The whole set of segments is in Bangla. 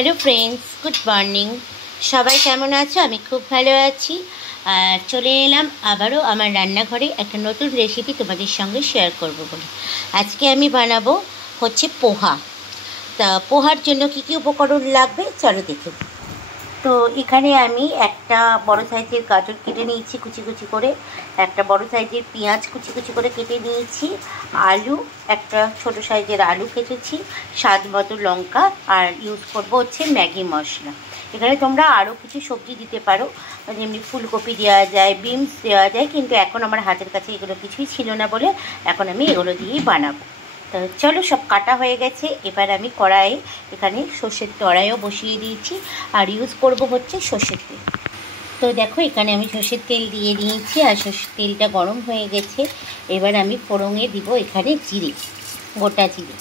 Hello friends, good morning. সবাই কেমন আছো? আমি খুব ভালো আছি। আর চলে এলাম আবারও আমার রান্নাঘরে একটা নতুন রেসিপি তোমাদের সঙ্গে শেয়ার করব বলে। আজকে আমি বানাবো হচ্ছে পোহা। তা পোহার জন্য কী কী উপকরণ লাগবে চলো দেখে। তো এখানে আমি একটা বড় সাইজের গাজর কেটে নিয়েছি কুচি কুচি করে, একটা বড় সাইজের পেঁয়াজ কুচি কুচি করে কেটে নিয়েছি, আলু একটা ছোট সাইজের আলু কেটেছি, স্বাদ মতো লঙ্কা, আর ইউজ করব হচ্ছে ম্যাগি মশলা। এখানে তোমরা আরও কিছু সবজি দিতে পারো, যেমনি ফুলকপি দেওয়া যায়, বিনস দেওয়া যায়, কিন্তু এখন আমার হাতের কাছে এগুলো কিছুই ছিল না বলে এখন আমি এগুলো দিয়েই বানাবো। তো চলো, সব কাটা হয়ে গেছে। এবার আমি কড়াইয়ে এখানে সর্ষের কড়াইও বসিয়ে দিয়েছি, আর ইউজ করব হচ্ছে সর্ষের তেল। তো দেখো, এখানে আমি সর্ষের তেল দিয়ে দিয়েছি, আর সর্ষের তেলটা গরম হয়ে গেছে। এবার আমি ফোড়নে দিব এখানে জিরে, গোটা জিরে।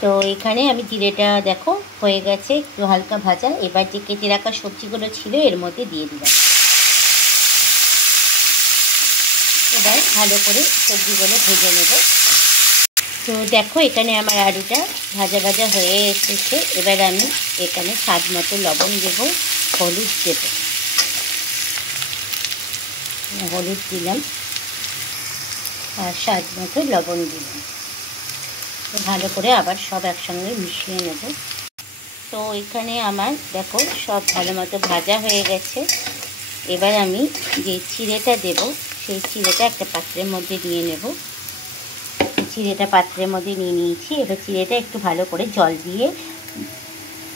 তো এখানে আমি জিরেটা দেখো হয়ে গেছে, একটু হালকা ভাজা। এবার যে কেটে রাখা সবজিগুলো ছিল এর মধ্যে দিয়ে দিলাম। এবার ভালো করে সবজিগুলো ভেজে নেব। তো দেখো, এখানে আমার আলুটা ভাজা ভাজা হয়ে এসেছে। এবার আমি এখানে স্বাদ মতো লবণ দেব, হলুদ দেব, হলুদ দিলাম, আর স্বাদ মতো লবণ দিলাম। ভালো করে আবার সব একসঙ্গে মিশিয়ে নেব। তো এখানে আমার দেখো সব ভালো মতো ভাজা হয়ে গেছে। এবার আমি যে চিড়েটা দেব সেই চিড়েটা একটা পাত্রের মধ্যে নিয়ে নেব। চিড়েটা পাত্রের মধ্যে নিয়ে নিয়েছি। এবার চিড়েটা একটু ভালো করে জল দিয়ে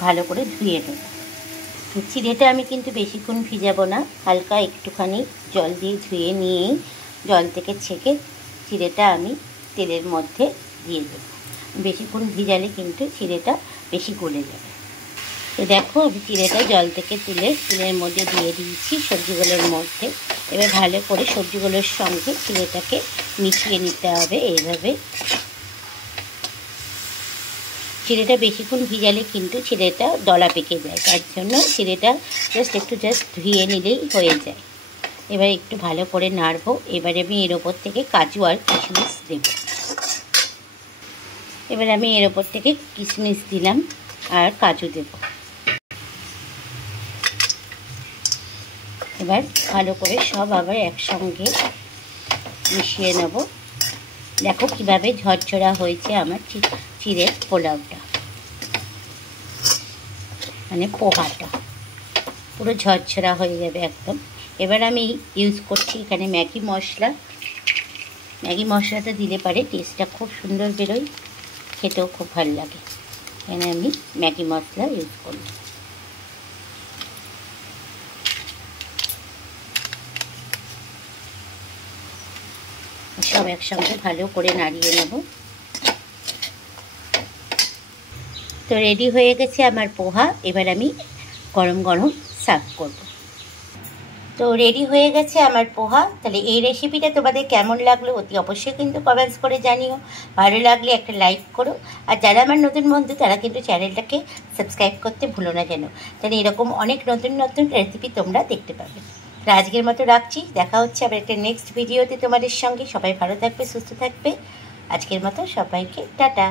ভালো করে ধুয়ে নেব। চিড়েটা আমি কিন্তু বেশিক্ষণ ভিজাবো না, হালকা একটুখানি জল দিয়ে ধুয়ে নিয়েই জল থেকে ছেঁকে চিড়েটা আমি তেলের মধ্যে দিয়ে দেবো। বেশিক্ষণ ভিজালে কিন্তু চিড়েটা বেশি গলে যাবে। তো দেখো, আমি চিড়েটা জল থেকে তুলে তেলের মধ্যে দিয়ে দিয়েছি সবজিগুলোর মধ্যে। এবার ভালো করে সবজিগুলোর সঙ্গে চিড়েটাকে মিশিয়ে নিতে হবে। এইভাবে চিড়েটা বেশিক্ষণ ভিজালে কিন্তু চিড়েটা দলা পেকে যায়, তার জন্য চিড়েটা একটু ধুয়ে নিলেই হয়ে যায়। এবার একটু ভালো করে নাড়বো। এবারে আমি এর ওপর থেকে কাজু আর কিশমিশ দেব। এবার আমি এর ওপর থেকে কিশমিশ দিলাম আর কাজু দেব। এবার ভালো করে সব আবার একসঙ্গে মিশিয়ে নেব। দেখো কিভাবে ঝরঝরা হয়েছে আমার চিড়ের পোলাওটা, মানে পোহাটা পুরো ঝরঝরা হয়ে যাবে একদম। এবার আমি ইউজ করছি এখানে ম্যাগি মশলা। ম্যাগি মশলাটা দিলে পারে টেস্টটা খুব সুন্দর বেরোয়, খেতেও খুব ভালো লাগে। এখানে আমি ম্যাগি মশলা ইউজ করব। সব একসঙ্গে ভালো করে নাড়িয়ে নেব। তো রেডি হয়ে গেছে আমার পোহা। এবার আমি গরম গরম সার্ভ করব। তো রেডি হয়ে গেছে আমার পোহা। তাহলে এই রেসিপিটা তোমাদের কেমন লাগলো অতি অবশ্যই কিন্তু কমেন্টস করে জানিও। ভালো লাগলে একটা লাইক করো, আর যারা আমার নতুন বন্ধু তারা কিন্তু চ্যানেলটাকে সাবস্ক্রাইব করতে ভুলো না যেন। তাহলে এরকম অনেক নতুন নতুন রেসিপি তোমরা দেখতে পাবে। তো আজকের মতো রাখছি, দেখা হচ্ছে আবার একটা নেক্সট ভিডিওতে তোমাদের সঙ্গে। সবাই ভালো থাকবে, সুস্থ থাকবে। আজকের মতো সবাইকে টাটা।